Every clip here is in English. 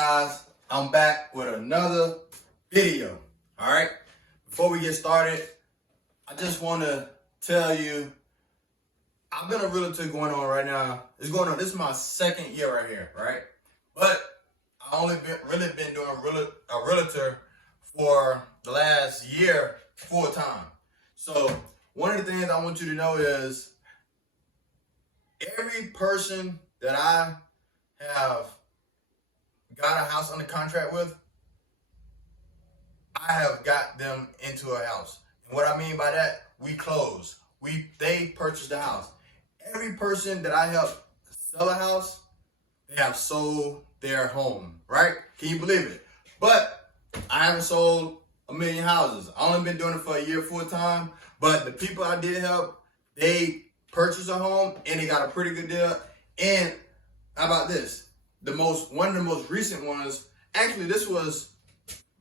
guys, I'm back with another video. All right, before we get started, I just want to tell you I've been a realtor going on right now. This is my second year right here, right? But I only been doing a realtor for the last year full time. So one of the things I want you to know is every person that I have got a house under contract with, I have got them into a house. And what I mean by that, we close. They purchased the house. Every person that I help sell a house, they have sold their home, right? Can you believe it? But I haven't sold a million houses. I only been doing it for a year full time. But the people I did help, they purchased a home and they got a pretty good deal. And how about this? One of the most recent ones, actually this was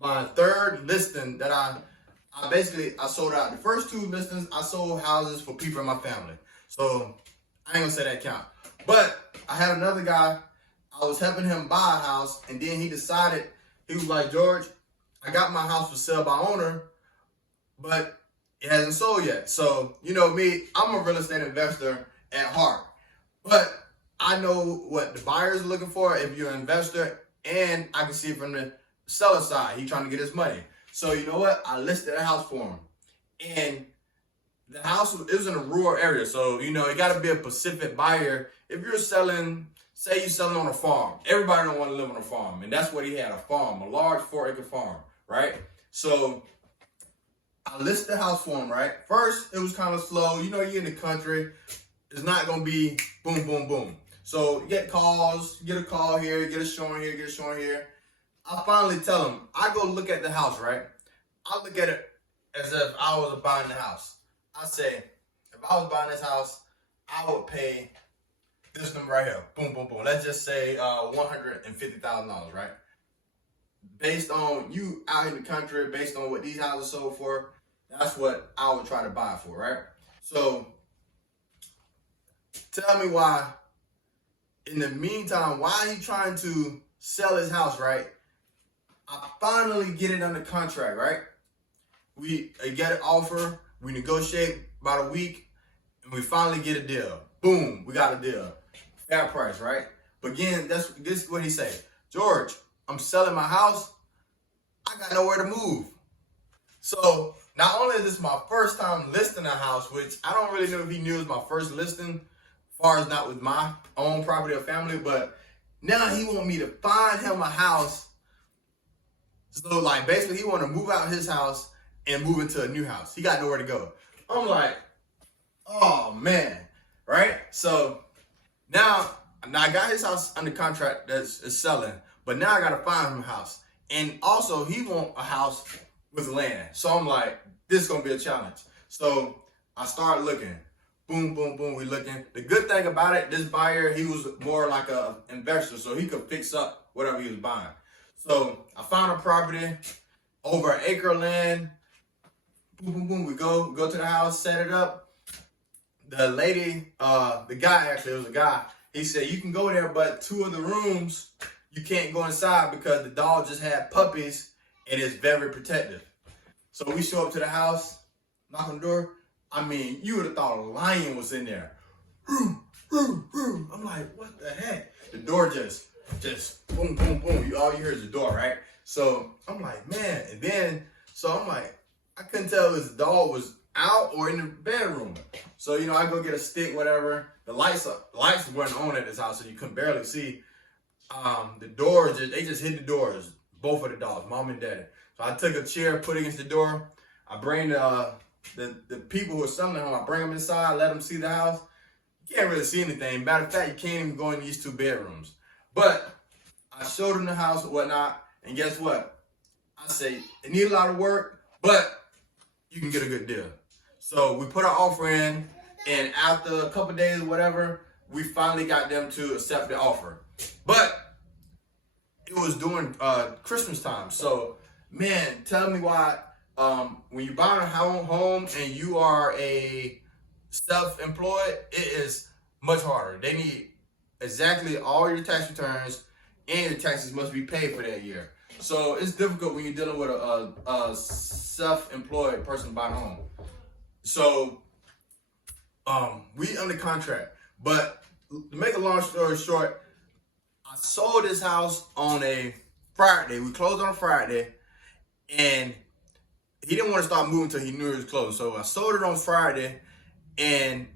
my third listing that I sold out. The first two listings, I sold houses for people in my family. So I ain't gonna say that count. But I had another guy, I was helping him buy a house, and then he decided, he was like, George, I got my house for sale by owner, but it hasn't sold yet. So, you know me, I'm a real estate investor at heart. But I know what the buyers are looking for if you're an investor, and I can see it from the seller side. He's trying to get his money. So you know what? I listed a house for him. And the house, it was in a rural area. So, you know, it got to be a Pacific buyer. If you're selling, say you're selling on a farm, everybody don't want to live on a farm. And that's what he had, a farm, a large 4-acre farm, right? So I listed the house for him, right? First, it was kind of slow. You know, you're in the country. It's not going to be boom, boom, boom. So you get calls, you get a call here, you get a showing here, get a showing here. I finally tell him, I go look at the house, right? I look at it as if I was buying the house. I say, if I was buying this house, I would pay this number right here. Boom, boom, boom. Let's just say $150,000, right? Based on you out in the country, based on what these houses sold for, that's what I would try to buy for, right? So tell me why, in the meantime, why are you trying to sell his house, right? I finally get it under contract, right? We get an offer, we negotiate about a week, and we finally get a deal. Boom, we got a deal. Fair price, right? But again, this is what he said. George, I'm selling my house. I got nowhere to move. So not only is this my first time listing a house, which I don't really know if he knew it was my first listing, as far as not with my own property or family, but now he want me to find him a house. So like basically he want to move out his house and move into a new house. He got nowhere to go. I'm like, oh man, right? So now I got his house under contract that's selling, but now I got to find him a house. And also he want a house with land. So I'm like, this is going to be a challenge. So I started looking. Boom, boom, boom, we looking. The good thing about it, this buyer, he was more like a investor, so he could fix up whatever he was buying. So I found a property, over an acre of land. Boom, boom, boom, we go to the house, set it up. The lady, the guy, actually, it was a guy, he said, you can go there, but 2 of the rooms, you can't go inside because the dog just had puppies and it's very protective. So we show up to the house, knock on the door. I mean, you would have thought a lion was in there. I'm like, what the heck? The door just boom, boom, boom. All you hear is the door, right? So I'm like, man. And then, so I'm like, I couldn't tell if this dog was out or in the bedroom. So, you know, I go get a stick, whatever. The lights weren't on at this house, so you couldn't barely see. The doors, they just hit the doors, both of the dogs, mom and dad. So I took a chair, put it against the door. I bring the people who are selling the home, I bring them inside, let them see the house. You can't really see anything. Matter of fact, you can't even go in these 2 bedrooms. But I showed them the house and whatnot, and guess what? I say, it needs a lot of work, but you can get a good deal. So we put our offer in, and after a couple days or whatever, we finally got them to accept the offer. But it was during Christmas time. So, man, tell me why when you buy a home and you are a self-employed, it is much harder. They need exactly all your tax returns and your taxes must be paid for that year. So it's difficult when you're dealing with a self-employed person buying a home. So we under contract, but to make a long story short, I sold this house on a Friday. We closed on a Friday, and he didn't want to start moving until he knew it was closing. So I sold it on Friday, and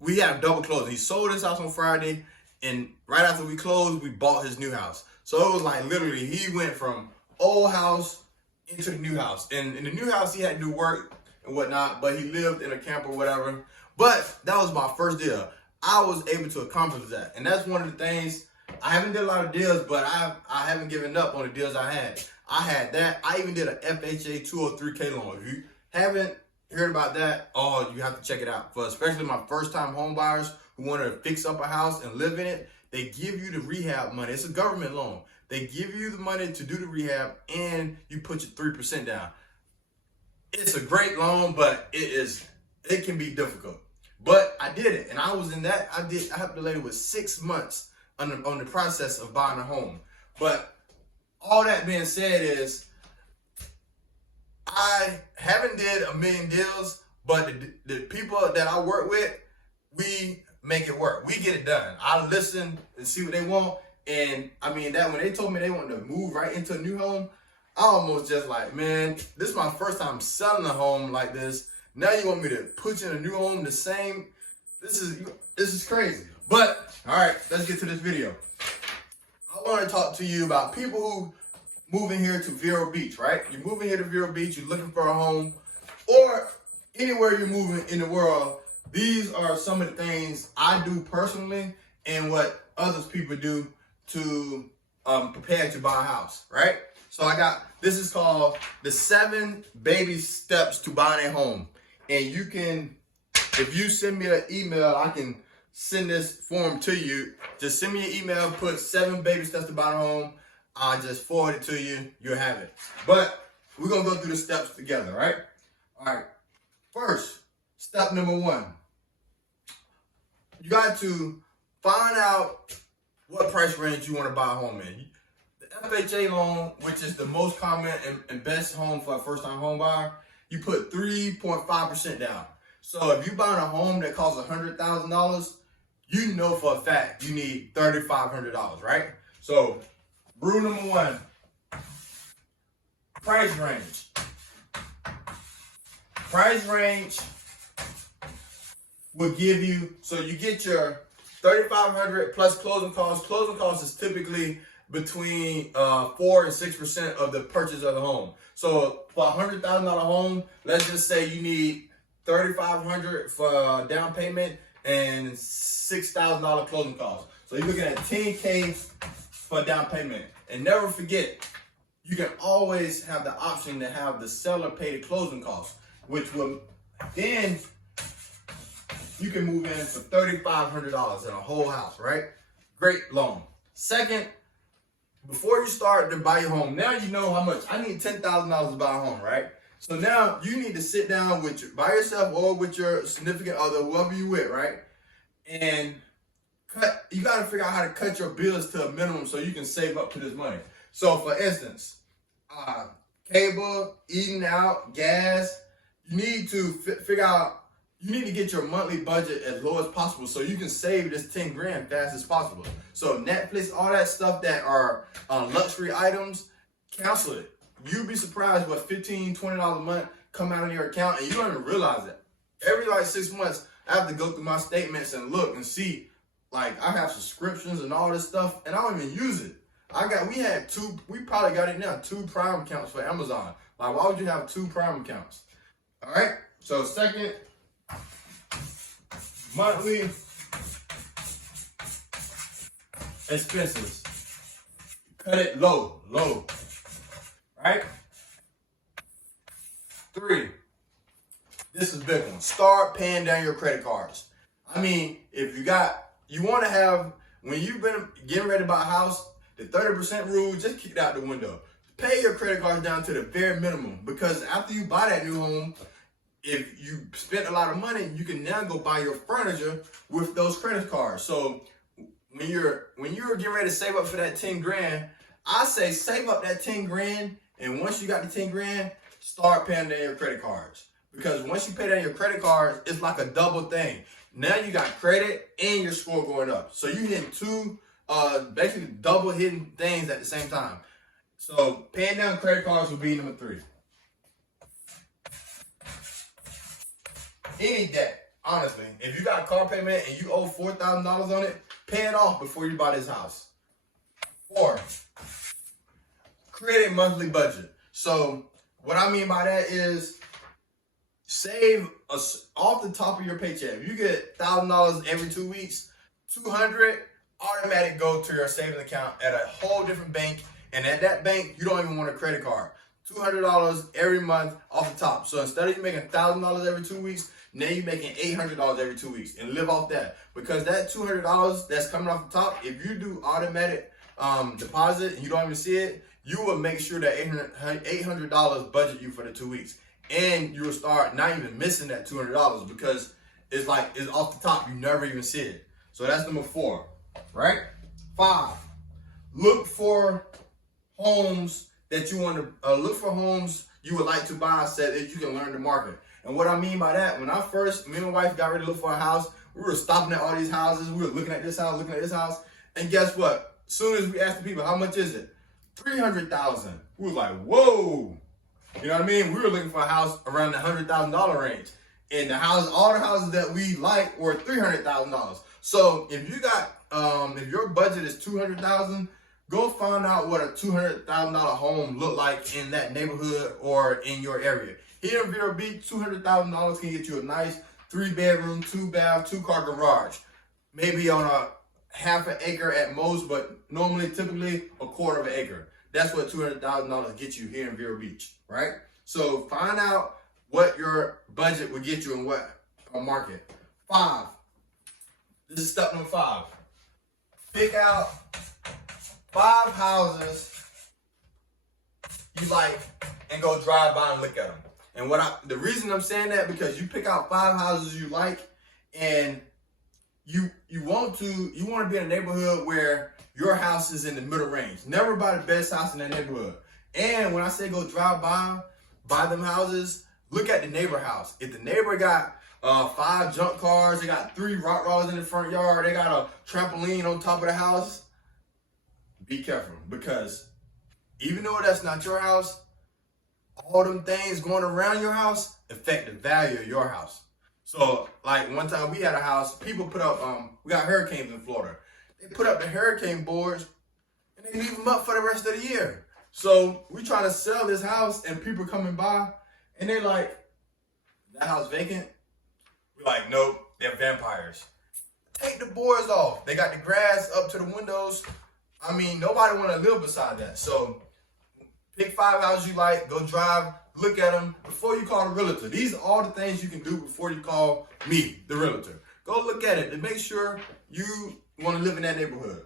we had double closing. He sold his house on Friday, and right after we closed, we bought his new house. So it was like literally he went from old house into the new house. And in the new house, he had to do work and whatnot, but he lived in a camper or whatever. But that was my first deal. I was able to accomplish that. And that's one of the things. I haven't done a lot of deals, but I haven't given up on the deals I had. I had that. I even did a FHA 203K loan. If you haven't heard about that, oh, you have to check it out. For especially my first-time home buyers who want to fix up a house and live in it, they give you the rehab money. It's a government loan. They give you the money to do the rehab, and you put your 3% down. It's a great loan, but it can be difficult. But I did it, and I was in that. I helped the lady with 6 months on the process of buying a home. But all that being said is, I haven't did a million deals, but the people that I work with, we make it work. We get it done. I listen and see what they want. And I mean, that when they told me they wanted to move right into a new home, I almost just like, man, this is my first time selling a home like this. Now you want me to put you in a new home the same? This is crazy. But all right, let's get to this video. I want to talk to you about people who move in here to Vero Beach, right? You're moving here to Vero Beach, you're looking for a home, or anywhere you're moving in the world. These are some of the things I do personally and what others people do to prepare to buy a house, right? So this is called the 7 baby steps to buying a home. And you can, if you send me an email, I can send this form to you. Just send me an email, put 7 baby steps to buy a home. I'll just forward it to you. You'll have it. But we're going to go through the steps together, right? All right. First, step number 1. You got to find out what price range you want to buy a home in. The FHA loan, which is the most common and best home for a first-time home buyer, you put 3.5% down. So if you're buying a home that costs $100,000, you know for a fact you need $3,500, right? So rule number 1, price range. Price range will give you, so you get your $3,500 plus closing costs. Closing costs is typically between 4 and 6% of the purchase of the home. So for a $100,000 home, let's just say you need $3,500 for down payment and $6,000 closing costs. So you're looking at $10K for down payment. And never forget, you can always have the option to have the seller pay the closing costs, which will then you can move in for $3,500 in a whole house, right? Great loan. Second, before you start to buy your home, now you know how much. I need $10,000 to buy a home, right? So now you need to sit down by yourself or with your significant other, whoever you with, right? And you got to figure out how to cut your bills to a minimum so you can save up to this money. So for instance, cable, eating out, gas, you need to figure out, you need to get your monthly budget as low as possible so you can save this 10 grand fast as possible. So Netflix, all that stuff that are luxury items, cancel it. You'd be surprised what $15, $20 a month come out of your account and you don't even realize it. Every like 6 months, I have to go through my statements and look and see, like I have subscriptions and all this stuff and I don't even use it. We probably got it now, 2 Prime accounts for Amazon. Like why would you have 2 Prime accounts? All right, so second, monthly expenses. Cut it low, right? 3, this is a big one. Start paying down your credit cards. I mean, if you want to have, when you've been getting ready to buy a house, the 30% rule, just kick it out the window. Pay your credit cards down to the bare minimum because after you buy that new home, if you spent a lot of money, you can now go buy your furniture with those credit cards. So when you're getting ready to save up for that 10 grand, I say save up that 10 grand, and once you got the 10 grand, start paying down your credit cards. Because once you pay down your credit cards, it's like a double thing. Now you got credit and your score going up. So you hitting two, basically double hitting things at the same time. So paying down credit cards will be number 3. Any debt, honestly. If you got a car payment and you owe $4,000 on it, pay it off before you buy this house. 4, create a monthly budget. So what I mean by that is save off the top of your paycheck. If you get $1,000 every 2 weeks, $200 automatic go to your savings account at a whole different bank. And at that bank, you don't even want a credit card. $200 every month off the top. So instead of you making $1,000 every 2 weeks, now you're making $800 every 2 weeks, and live off that. Because that $200 that's coming off the top, if you do automatic deposit and you don't even see it, you will make sure that $800 budget you for the 2 weeks. And you will start not even missing that $200 because it's off the top. You never even see it. So that's number 4, right? 5, look for homes that you want to look for homes you would like to buy so that you can learn the market. And what I mean by that, when me and my wife got ready to look for a house, we were stopping at all these houses. We were looking at this house, and guess what? As soon as we asked the people, how much is it? $300,000. We was like, whoa. You know what I mean? We were looking for a house around the $100,000 range. And all the houses that we like were $300,000. So if you got, if your budget is $200,000, go find out what a $200,000 home look like in that neighborhood or in your area. Here in Vero Beach, $200,000 can get you a nice 3-bedroom, 2-bath, 2-car garage. Maybe on a half an acre at most, but typically a quarter of an acre. That's what $200,000 gets you here in Vero Beach, right? So find out what your budget would get you in what market. 5. This is step number 5. Pick out 5 houses you like and go drive by and look at them. And the reason I'm saying that, because you pick out 5 houses you like, and you want to be in a neighborhood where your house is in the middle range. Never buy the best house in that neighborhood. And when I say go drive by them houses, look at the neighbor house. If the neighbor got 5 junk cars, they got 3 rock rollers in the front yard, they got a trampoline on top of the house, be careful, because even though that's not your house, all them things going around your house affect the value of your house. So, like one time we had a house, people put up, we got hurricanes in Florida. They put up the hurricane boards and they leave them up for the rest of the year. So we trying to sell this house and people coming by and they like, that house vacant? We're like, nope, they're vampires. Take the boards off. They got the grass up to the windows. I mean, nobody want to live beside that. So pick 5 houses you like, go drive, look at them before you call the realtor. These are all the things you can do before you call me, the realtor. Go look at it and make sure you want to live in that neighborhood.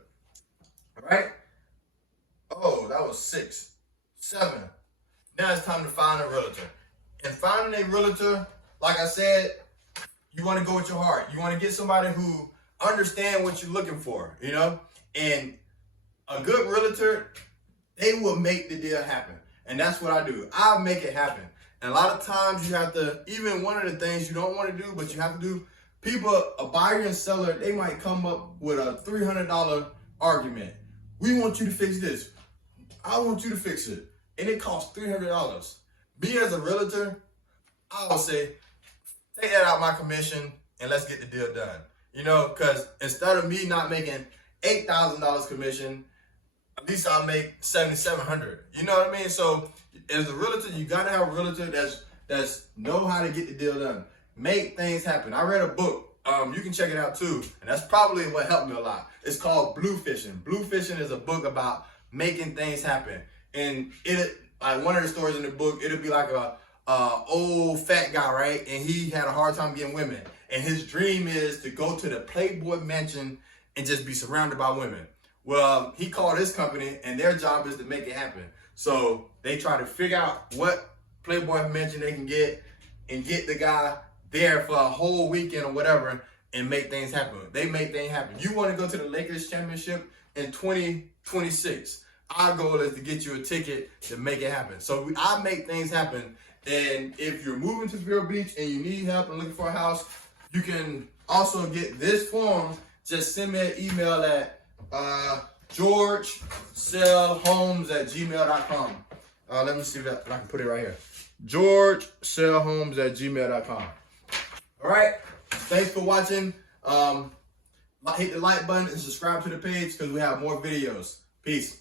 All right? Oh, that was 6. 7. Now it's time to find a realtor. And finding a realtor, like I said, you want to go with your heart. You want to get somebody who understands what you're looking for, you know? And a good realtor, they will make the deal happen. And that's what I do. I make it happen. And a lot of times you have to, even one of the things you don't want to do, but you have to do, people, a buyer and seller, they might come up with a $300 argument. We want you to fix this. I want you to fix it. And it costs $300. Me as a realtor, I would say, take that out my commission and let's get the deal done. You know, because instead of me not making $8,000 commission, at least I'll make $7,700. You know what I mean? So as a realtor, you gotta have a realtor that's know how to get the deal done. Make things happen. I read a book. You can check it out too. And that's probably what helped me a lot. It's called Blue Fishing. Blue Fishing is a book about making things happen. And like one of the stories in the book, it'll be like a old fat guy, right? And he had a hard time getting women. And his dream is to go to the Playboy mansion and just be surrounded by women. Well, he called his company and their job is to make it happen. So they try to figure out what Playboy mansion they can get and get the guy there for a whole weekend or whatever and make things happen. They make things happen. You want to go to the Lakers championship in 2026. Our goal is to get you a ticket to make it happen. So I make things happen. And if you're moving to Vero Beach and you need help and looking for a house, you can also get this form. Just send me an email at georgesellhomes@gmail.com. Let me see if I can put it right here. georgesellhomes@gmail.com. All right. Thanks for watching. Hit the like button and subscribe to the page because we have more videos. Peace.